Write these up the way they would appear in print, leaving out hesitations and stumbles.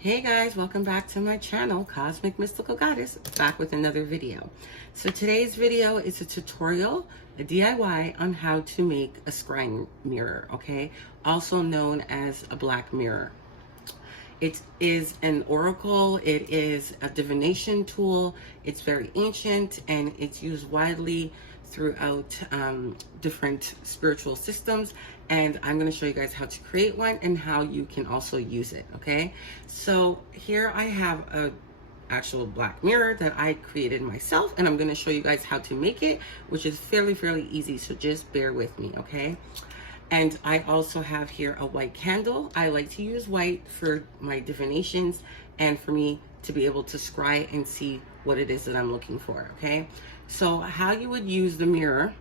Hey guys, welcome back to my channel, Cosmic Mystical Goddess, back with another video. So today's video is a tutorial, a DIY on how to make a scrying mirror, okay? Also known as a black mirror. It is an oracle, it is a divination tool, it's very ancient, and it's used widely throughout different spiritual systems. And I'm going to show you guys how to create one and how you can also use it, okay? So here I have a actual black mirror that I created myself, and I'm going to show you guys how to make it, which is fairly easy, so just bear with me, okay? And I also have here a white candle. I like to use white for my divinations and for me to be able to scry and see what it is that I'm looking for, okay? So how you would use the mirror,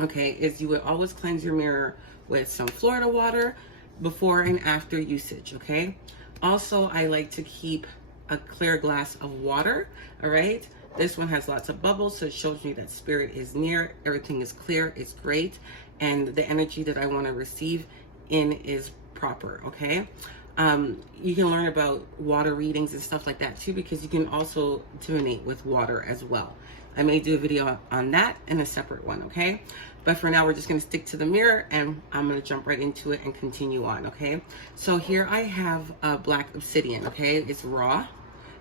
okay, is you would always cleanse your mirror with some Florida water before and after usage, okay? Also, I like to keep a clear glass of water, all right? This one has lots of bubbles, so it shows me that spirit is near, everything is clear, it's great, and the energy that I want to receive in is proper, okay? You can learn about water readings and stuff like that too, because you can also divinate with water as well. I may do a video on that in a separate one, okay? But for now, we're just gonna stick to the mirror and I'm gonna jump right into it and continue on, okay? So here I have a black obsidian, okay? It's raw,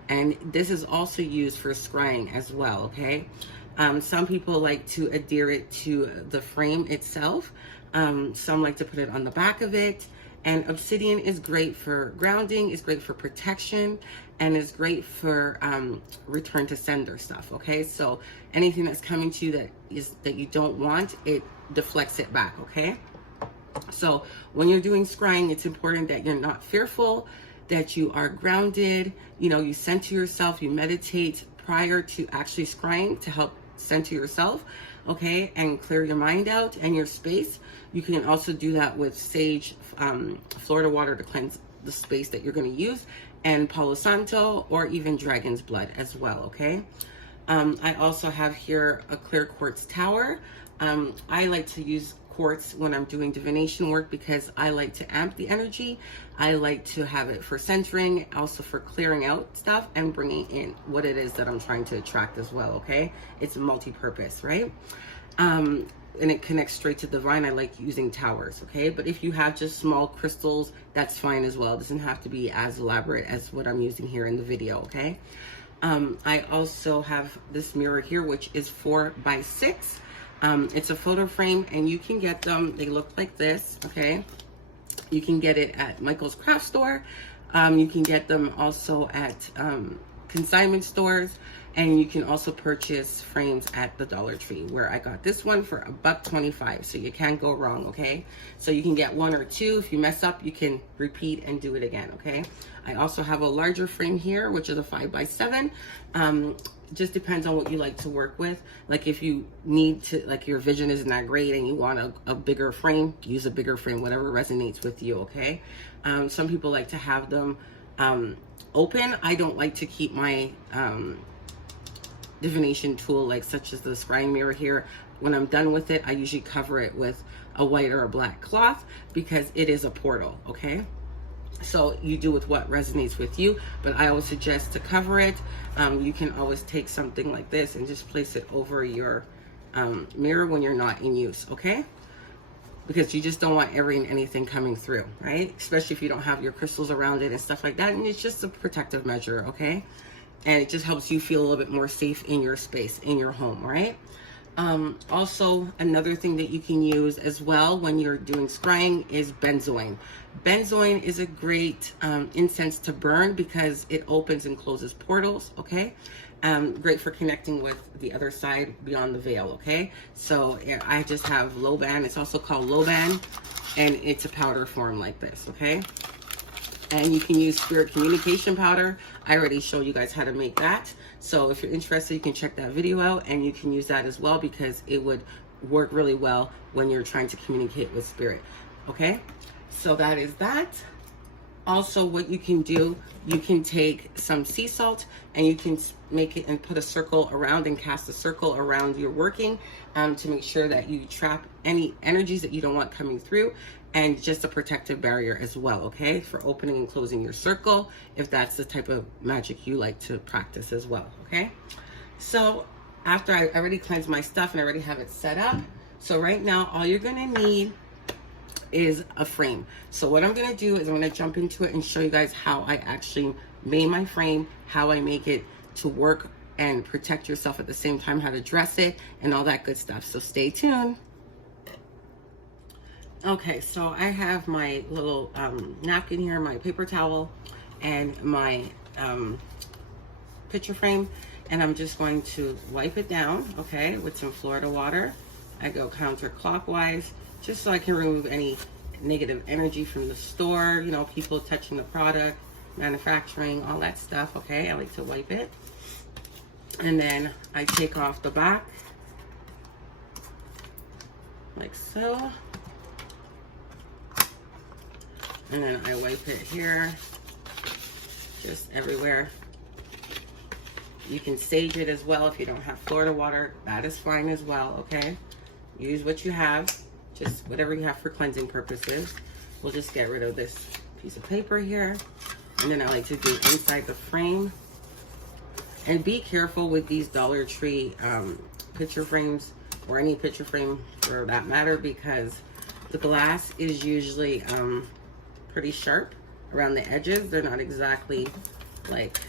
and this is also used for scrying as well, okay? Some people like to adhere it to the frame itself. Some like to put it on the back of it. And obsidian is great for grounding, it's great for protection, and is great for return to sender stuff, okay? So anything that's coming to you that you don't want, it deflects it back, okay? So when you're doing scrying, it's important that you're not fearful, that you are grounded, you center yourself, you meditate prior to actually scrying to help center yourself, okay, and clear your mind out and your space. You can also do that with sage, Florida water to cleanse the space that you're going to use, and Palo Santo or even dragon's blood as well, okay? I also have here a clear quartz tower. I like to use quartz when I'm doing divination work because I like to amp the energy. I like to have it for centering, also for clearing out stuff and bringing in what it is that I'm trying to attract as well, okay? It's multi-purpose, right? And it connects straight to divine. I like using towers, okay? But if you have just small crystals, that's fine as well. It doesn't have to be as elaborate as what I'm using here in the video, okay? I also have this mirror here, which is 4x6. It's a photo frame, and you can get them, they look like this, okay? You can get it at Michael's craft store. You can get them also at consignment stores, and you can also purchase frames at the Dollar Tree, where I got this one for $1.25, so you can't go wrong, okay? So you can get one or two. If you mess up, you can repeat and do it again, okay? I also have a larger frame here, which is a 5x7. Just depends on what you like to work with. Like if you need to, like your vision isn't that great and you want a bigger frame, use a bigger frame, whatever resonates with you, okay? Some people like to have them open. I don't like to keep my divination tool, like such as the scrying mirror here. When I'm done with it, I usually cover it with a white or a black cloth because it is a portal, okay? So you do with what resonates with you, but I always suggest to cover it. You can always take something like this and just place it over your mirror when you're not in use, okay? Because you just don't want anything coming through, right? Especially if you don't have your crystals around it and stuff like that. And it's just a protective measure, okay? And it just helps you feel a little bit more safe in your space, in your home, right? Also, another thing that you can use as well when you're doing scrying is benzoin. Benzoin is a great incense to burn because it opens and closes portals, okay? Great for connecting with the other side beyond the veil, okay? So I just have Loban. It's also called Loban, and it's a powder form like this, okay? And you can use spirit communication powder. I already showed you guys how to make that. So if you're interested, you can check that video out, and you can use that as well because it would work really well when you're trying to communicate with spirit, okay? So that is that. Also, what you can do, you can take some sea salt and you can make it and put a circle around and cast a circle around your working to make sure that you trap any energies that you don't want coming through. and just a protective barrier as well, okay? For opening and closing your circle, if that's the type of magic you like to practice as well, okay? So after I already cleansed my stuff and I already have it set up, so right now all you're gonna need is a frame. So what I'm gonna do is I'm gonna jump into it and show you guys how I actually made my frame, how I make it to work and protect yourself at the same time, how to dress it and all that good stuff. So stay tuned. Okay, so I have my little napkin here, my paper towel, and my picture frame, and I'm just going to wipe it down, okay, with some Florida water. I go counterclockwise, just so I can remove any negative energy from the store, you know, people touching the product, manufacturing, all that stuff, okay? I like to wipe it. And then I take off the back, like so. And then I wipe it here, just everywhere. You can sage it as well if you don't have Florida water. That is fine as well, okay? Use what you have, just whatever you have for cleansing purposes. We'll just get rid of this piece of paper here. And then I like to do inside the frame. And be careful with these Dollar Tree picture frames, or any picture frame for that matter, because the glass is usually pretty sharp around the edges. They're not exactly like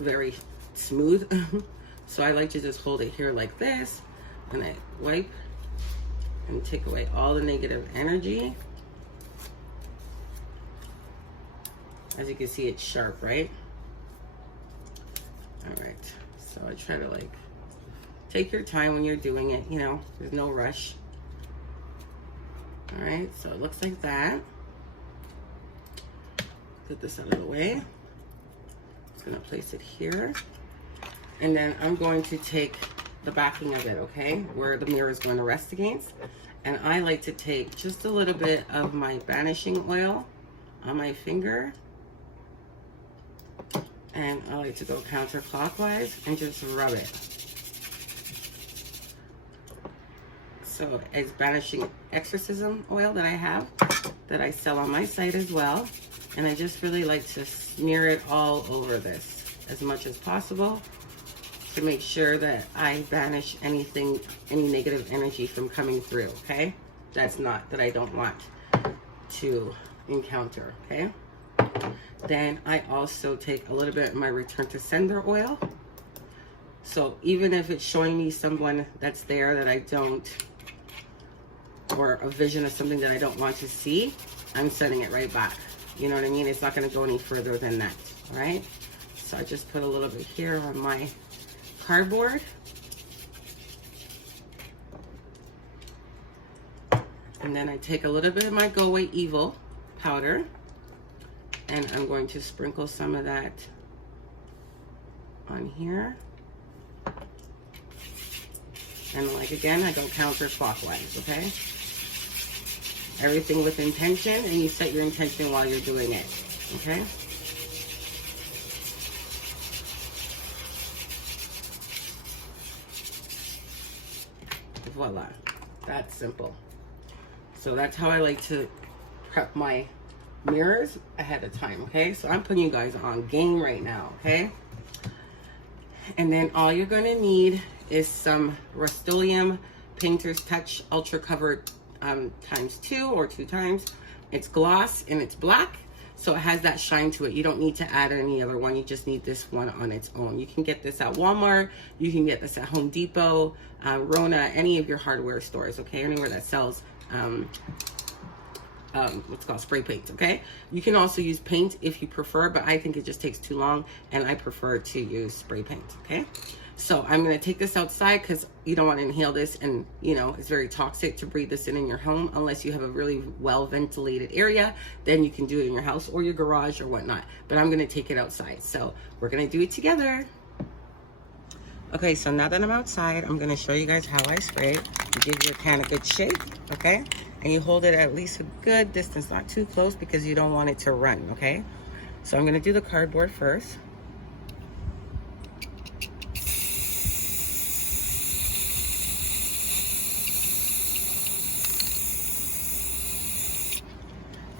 very smooth. So I like to just hold it here like this, and I wipe and take away all the negative energy. As you can see, it's sharp, right? All right, so I try to like take your time when you're doing it, you know, there's no rush. All right, so it looks like that. Get this out of the way. Just gonna place it here. And then I'm going to take the backing of it, okay? Where the mirror is going to rest against. And I like to take just a little bit of my banishing oil on my finger. And I like to go counterclockwise and just rub it. So it's banishing exorcism oil that I have, that I sell on my site as well. And I just really like to smear it all over this as much as possible to make sure that I banish anything, any negative energy from coming through, okay? That I don't want to encounter, okay? Then I also take a little bit of my return to sender oil. So even if it's showing me someone that's there that I don't, or a vision of something that I don't want to see, I'm sending it right back. You know what I mean? It's not going to go any further than that, all right? So I just put a little bit here on my cardboard. And then I take a little bit of my Go Away Evil powder, and I'm going to sprinkle some of that on here. And like again, I go counterclockwise, okay? Everything with intention, and you set your intention while you're doing it, okay? Voila, that's simple. So that's how I like to prep my mirrors ahead of time, okay? So I'm putting you guys on game right now, okay? And then all you're gonna need is some Rust-Oleum Painter's Touch Ultra Covered ×2 or 2 times. It's gloss and it's black, so it has that shine to it. You don't need to add any other one. You just need this one on its own. You can get this at Walmart. You can get this at Home Depot, Rona, any of your hardware stores, okay? Anywhere that sells what's called spray paint, okay? You can also use paint if you prefer, but I think it just takes too long, and I prefer to use spray paint, okay? So I'm gonna take this outside because you don't want to inhale this, and you know, it's very toxic to breathe this in your home unless you have a really well ventilated area. Then you can do it in your house or your garage or whatnot, but I'm gonna take it outside. So we're gonna do it together. Okay, so now that I'm outside, I'm gonna show you guys how I spray it. You give your can a good shake, okay? And you hold it at least a good distance, not too close because you don't want it to run, okay? So I'm gonna do the cardboard first.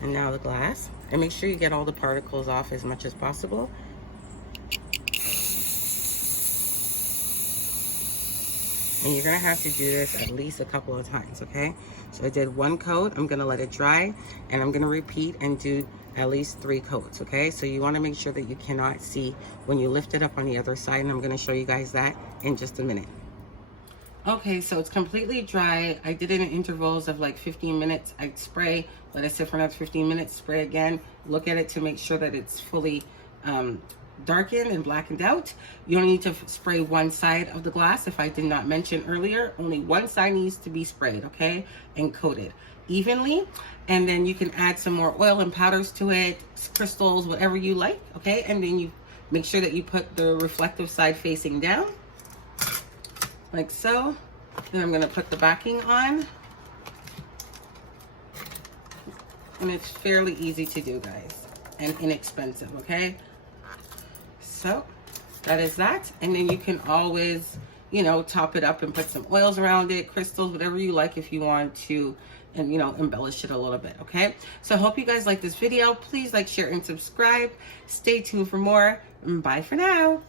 And now the glass. And make sure you get all the particles off as much as possible. And you're gonna have to do this at least a couple of times, okay? So I did 1 coat, I'm gonna let it dry, and I'm gonna repeat and do at least 3 coats, okay? So you wanna make sure that you cannot see when you lift it up on the other side, and I'm gonna show you guys that in just a minute. Okay, so it's completely dry. I did it in intervals of like 15 minutes. I'd spray, let it sit for another 15 minutes, spray again, look at it to make sure that it's fully darkened and blackened out. You don't need to spray one side of the glass. If I did not mention earlier, only one side needs to be sprayed, okay, and coated evenly. And then you can add some more oil and powders to it, crystals, whatever you like, okay? And then you make sure that you put the reflective side facing down, like so. Then I'm gonna put the backing on. And it's fairly easy to do, guys, and inexpensive, okay? So that is that. And then you can always, you know, top it up and put some oils around it, crystals, whatever you like if you want to, and, you know, embellish it a little bit, okay? So I hope you guys like this video. Please like, share, and subscribe. Stay tuned for more. Bye for now.